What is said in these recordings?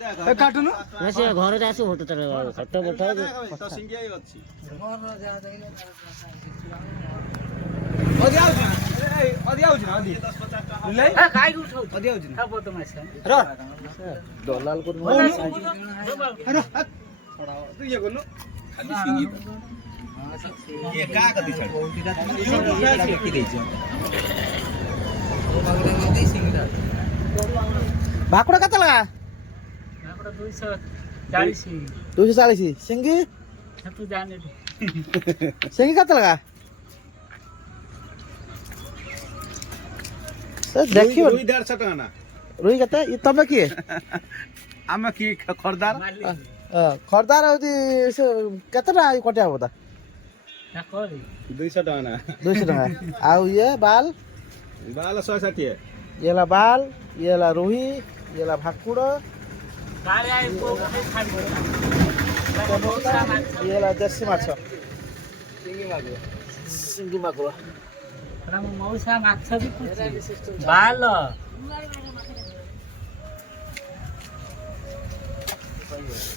କାଟୁନୁ ନା ସେ ଘରେ ଆସି ଫଟୋ ତାର ଫଟୋ ଫଟୋ ଭାକୁଡା କେତେ ଲଗା 240 ସିଙ୍ଗି ସିଙ୍ଗି କେତେ ଲଗା ଦେଖିବ ରୋହି କେତେ ତମେ କିଏ ଆମେ କି ଖରଦାର ଖର୍ଦାର ହଉଛି ସେ କେତେ ଟଙ୍କା କଟିଆ ହବ ତା 200 ଟଙ୍କା ନା 200 ଟଙ୍କା ଆଉ ଇଏ ବାଲ ବାଲ 160 ଇଏ ହେଲା ବାଲ ଇଏ ହେଲା ରୋହି ଇଏ ହେଲା ଭାକୁଡ ଇଏ ହେଲା ଦେଶୀ ମାଛ ସିଙ୍ଗି ମାଗୁର ମଉସା ମାଛ ବି ବାଲ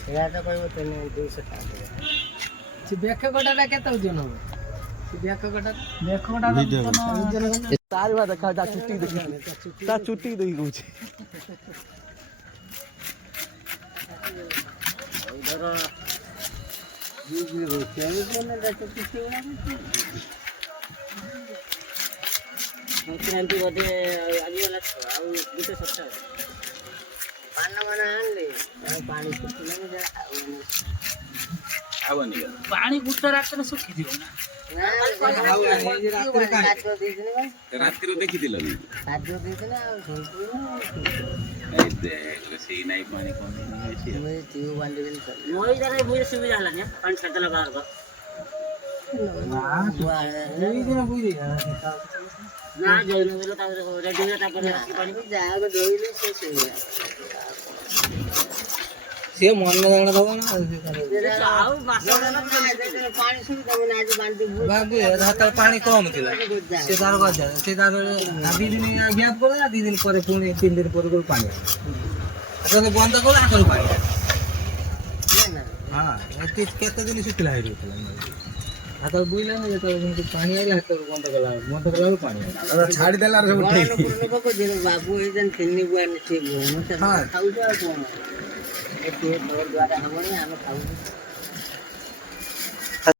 ଏଇଆ ତ କହିବ 200 ଟଙ୍କା ସେ ବେକ କଟାଟା କେତେ ଓଜନ ହବ ସେ ବେକ କଟା ତାରି ବା ଦେଖା ତା ଚୁଟି ଦେଖି ତା ଚୁଟି ଦେଖି କହୁଛି ସଂକ୍ରାନ୍ତି ବୋଧେ ଆଜିଗଲା ଆଉ ଗୋଟେ ସପ୍ତାହ ପାନ ମାନ ଆଣିଲେ ପାଣି ପାଣି ଗୁଟ ରାତିରେ ଶୁଖିଯିବ ରାତିରେ ଦେଖିଥିଲ ସେଇ ନାଇଁ ପାଣି ସୁବିଧା ହେଲାନି ପାଣି ଛାଡ଼ିଦେଲା ବାହାର ନା ଜୈନ ତାପରେ ସିଏ ମନ ଜାଣ ଦବ ନା ପାଣି କମ ଥିଲା ସେ ତାର ଗଜା ସେ ତାର 2 ଦିନ ଗ୍ୟାପ କଲା 2 ଦିନ ପରେ ପୁଣି 3 ଦିନ ପରେ ପାଣି ବନ୍ଦ କଲା ଆଗରୁ ପାଣି ହଁ କେତେ ଦିନ ଶୁଖିଲା ହେଇଥିଲା ହାତରେ ବୁଇଲାନି ଯେତେବେଳେ ପାଣି ଆଇଲା ହାତରେ ବନ୍ଦ କଲା ପାଣି ଛାଡ଼ିଦେଲା ବାବୁ ଏଇ 3 ବୁଆ ଖାଉଛୁ ଆଉ କଣ ଦ୍ୱାରା ହବନି ଆମେ ଖାଉଛୁ